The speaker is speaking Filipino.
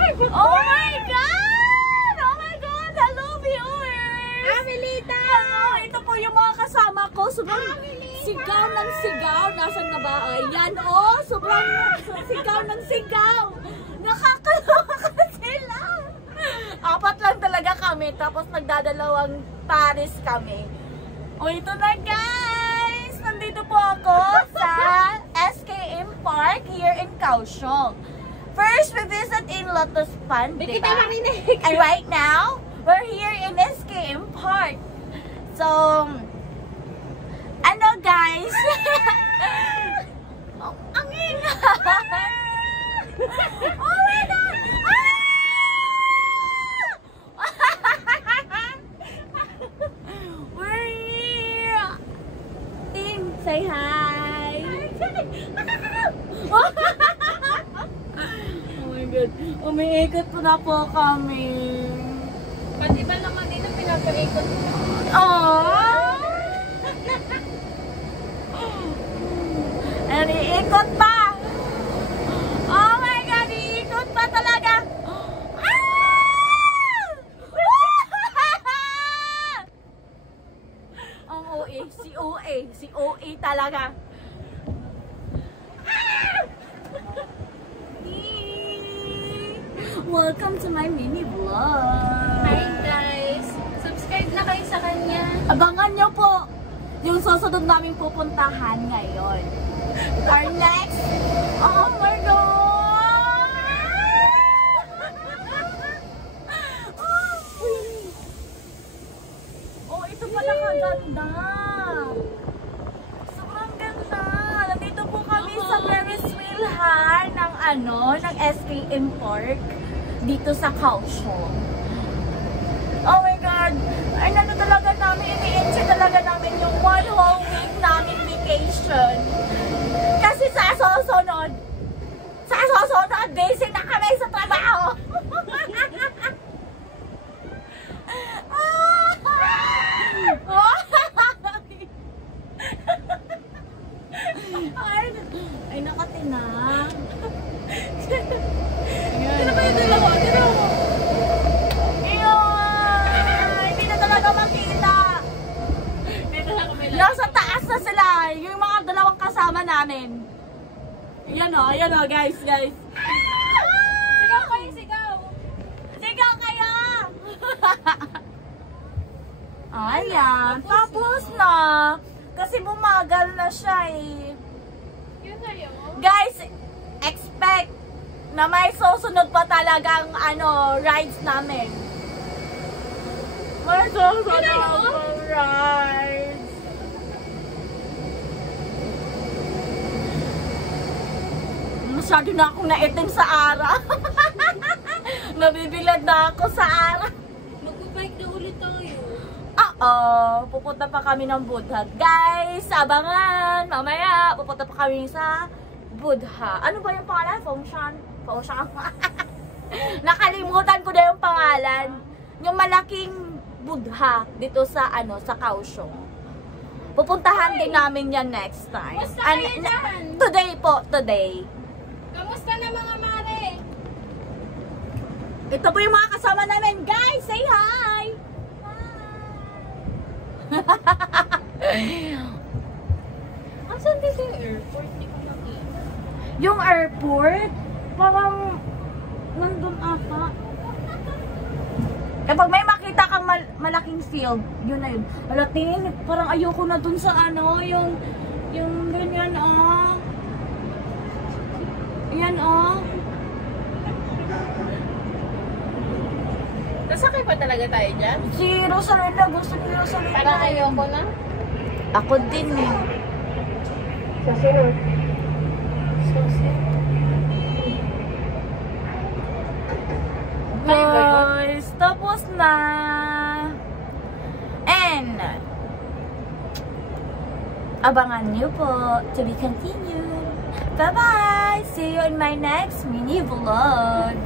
Oh my God! Oh my God! Hello, viewers! Amelita! Hello! Ito po yung mga kasama ko. Sobrang sigaw ng sigaw. Nasaan na ba? Ayan, oh! Sobrang sigaw ng sigaw. Nakakaloka sila. Apat lang talaga kami. Tapos nagdadalawang Paris kami. O, ito na guys! Nandito po ako sa SKM Park here in Kaohsiung. First, we visit in Lotus Pond, diba? And right now, we're here in SKM Park. So, ano guys? Oh, ang ingay! Oh my God! We're here! Team, say hi! Oh my God! Umiikot po na po kami. Pati ba naman dito pinag-ikot mo? Aww! And iikot pa! Oh my God! Iikot pa talaga! Ang OA, si OA talaga. Welcome to my mini vlog. Hi guys! Subscribe na kayo sa kanya. Abangan nyo po yung susunod naming pupuntahan ngayon. Our next, oh my God! Oh, ito pala kaganda. Sobrang ganda. Nandito po kami sa Ferris wheel ng SKM Park dito sa Kaohsiung. Oh my God! Ay, talaga namin, ini-enjoy talaga namin yung 1 whole week namin vacation. Kasi sa susunod, busy na kami sa trabaho. Ay, nakatinang. Sino ba yung dalawa? Sino mo? Hindi na talaga makita. Nasa taas na sila. Yung mga dalawang kasama namin. Ayan o, guys. Sigaw kayo, sigaw! Sigaw kayo! Ayan, tapos na. Kasi bumagal na siya eh. Yun na yun. Guys, expect na may susunod pa talagang rides namin. May susunod pang rides. Masyado na akong naitim sa araw. Nabibilad na ako sa araw. Mag-bike na ulit tayo. Pupunta pa kami ng Buddha. Guys, abangan! Mamaya, pupunta pa kami sa Buddha. Ano ba yung pangalan? Fengshan? Nakalimutan ko na yung pangalan. Yung malaking Buddha dito sa sa Kaohsiung. Pupuntahan din namin yan next time. Basta kayo dyan? Today. Kamusta na mga mare? Ito po yung mga kasama namin. Guys, say hi! Asan dito yung airport? Hindi ko nakita. Yung airport, parang nandun ata. Kapag may makita kang malaking field, yun na yun. Alatin, parang ayoko na dun sa yung ganyan Ayan Nasakay pa talaga tayo dyan? Si Rosalinda, gusto ni Rosalinda. Parang ayoko na. Ako din eh. Susunod. Guys, tapos na. And abangan nyo po to be continued. Bye-bye! See you in my next mini vlog.